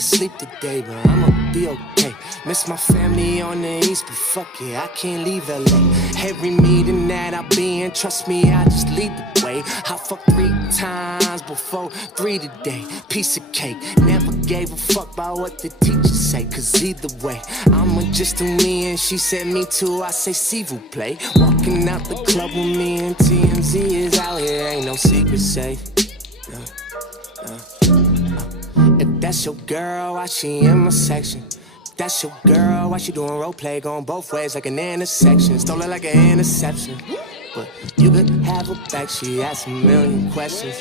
ain't sleep today, but I'ma be okay. Miss my family on the east, but fuck it, I can't leave LA. Every meeting that I be in, trust me, I just lead the way. I fucked 3 times before 3 today. Piece of cake, never gave a fuck about what the teachers say. Cause either way, I'ma just do me, and she said me too. I say, s'il vous plaît. Walking out the club with me and TMZ is out here, ain't no secret safe. If that's your girl, why she in my section? If that's your girl, why she doing role play going both ways like an intersection? Stole it like an interception. But you could have her back, she asked a million questions.